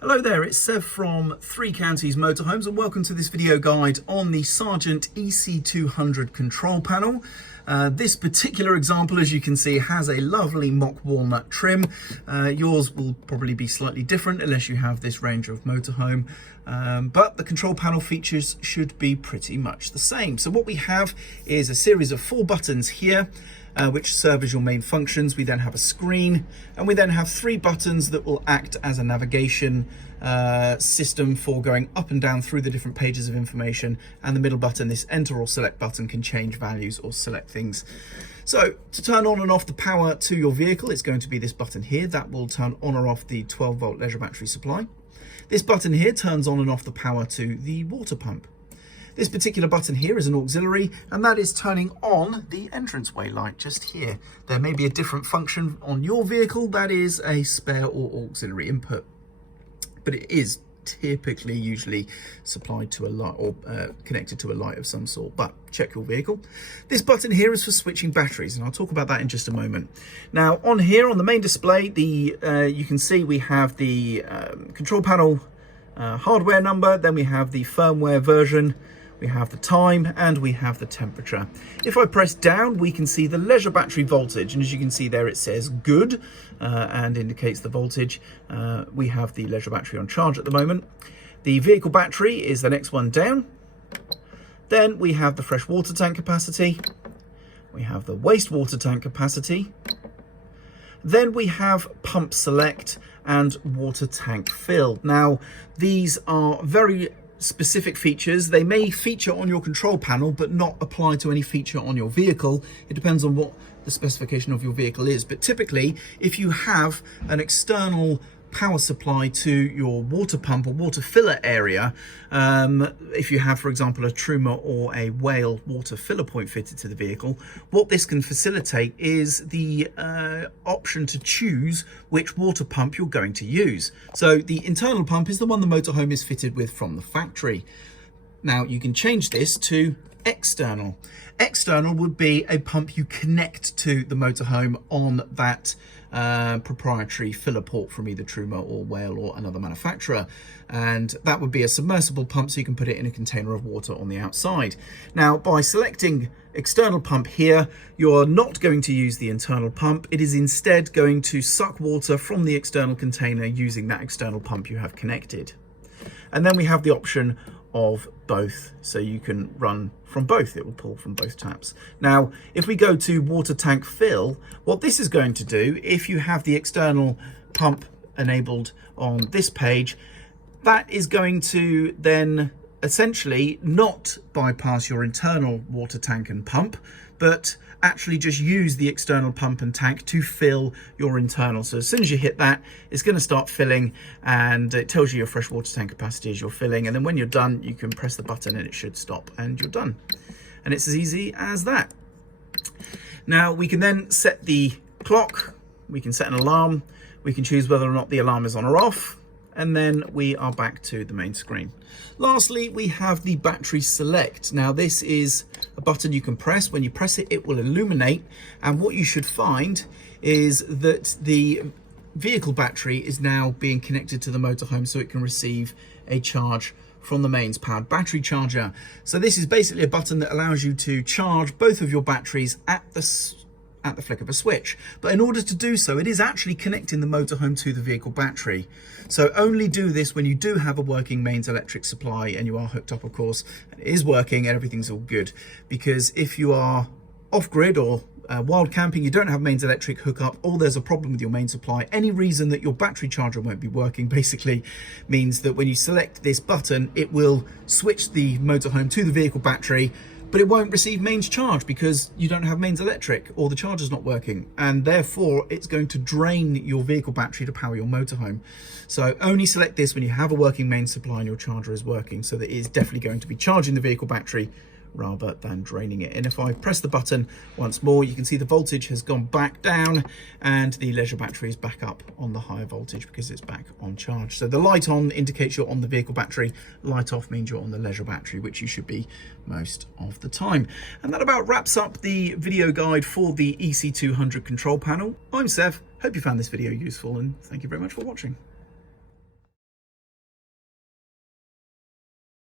Hello there, it's Sev from Three Counties Motorhomes and welcome to this video guide on the Sargent EC200 control panel. This particular example, as you can see, has a lovely mock walnut trim. Yours will probably be slightly different unless you have this range of motorhome, but the control panel features should be pretty much the same. So what we have is a series of 4 buttons here, which serve as your main functions. We then have a screen, and we then have 3 buttons that will act as a navigation system for going up and down through the different pages of information. And the middle button, this enter or select button, can change values or select things. So to turn on and off the power to your vehicle, it's going to be this button here that will turn on or off the 12-volt leisure battery supply. This button here turns on and off the power to the water pump. This particular button here is an auxiliary, and that is turning on the entranceway light just here. There may be a different function on your vehicle that is a spare or auxiliary input, but it is typically usually supplied to a light or connected to a light of some sort, but check your vehicle. This button here is for switching batteries, and I'll talk about that in just a moment. Now on here on the main display, you can see we have the control panel hardware number, then we have the firmware version, we have the time, and we have the temperature. If I press down, we can see the leisure battery voltage, and as you can see there, it says good and indicates the voltage. We have the leisure battery on charge at the moment. The vehicle battery is the next one down. Then we have the fresh water tank capacity. We have the wastewater tank capacity. Then we have pump select and water tank fill. Now, these are very specific features. They may feature on your control panel but not apply to any feature on your vehicle. It depends on what the specification of your vehicle is, but typically if you have an external power supply to your water pump or water filler area, if you have, for example, a Truma or a Whale water filler point fitted to the vehicle, what this can facilitate is the option to choose which water pump you're going to use. So the internal pump is the one the motorhome is fitted with from the factory. Now you can change this to external. External would be a pump you connect to the motorhome on that proprietary filler port from either Truma or Whale or another manufacturer, and that would be a submersible pump, so you can put it in a container of water on the outside. Now by selecting external pump here, you're not going to use the internal pump. It is instead going to suck water from the external container using that external pump you have connected. And then we have the option of both, so you can run from both. It will pull from both taps. Now if we go to water tank fill, what this is going to do, if you have the external pump enabled on this page, that is going to then essentially not bypass your internal water tank and pump, but actually just use the external pump and tank to fill your internal. So as soon as you hit that, it's going to start filling, and it tells you your fresh water tank capacity as you're filling, and then when you're done, you can press the button and it should stop and you're done. And it's as easy as that. Now we can then set the clock, we can set an alarm, we can choose whether or not the alarm is on or off, and then we are back to the main screen. Lastly, we have the battery select. Now this is a button you can press. When you press it, it will illuminate, and what you should find is that the vehicle battery is now being connected to the motorhome, so it can receive a charge from the mains powered battery charger. So this is basically a button that allows you to charge both of your batteries at the flick of a switch. But in order to do so, it is actually connecting the motorhome to the vehicle battery. So only do this when you do have a working mains electric supply and you are hooked up, of course, and it is working and everything's all good. Because if you are off-grid or wild camping, you don't have mains electric hookup, or there's a problem with your main supply, any reason that your battery charger won't be working basically means that when you select this button, it will switch the motorhome to the vehicle battery, but it won't receive mains charge because you don't have mains electric or the charger's not working, and therefore it's going to drain your vehicle battery to power your motorhome. So only select this when you have a working mains supply and your charger is working, so that it is definitely going to be charging the vehicle battery rather than draining it. And if I press the button once more, you can see the voltage has gone back down and the leisure battery is back up on the higher voltage because it's back on charge. So the light on indicates you're on the vehicle battery, light off means you're on the leisure battery, which you should be most of the time. And that about wraps up the video guide for the EC200 control panel. I'm Sev, hope you found this video useful, and thank you very much for watching.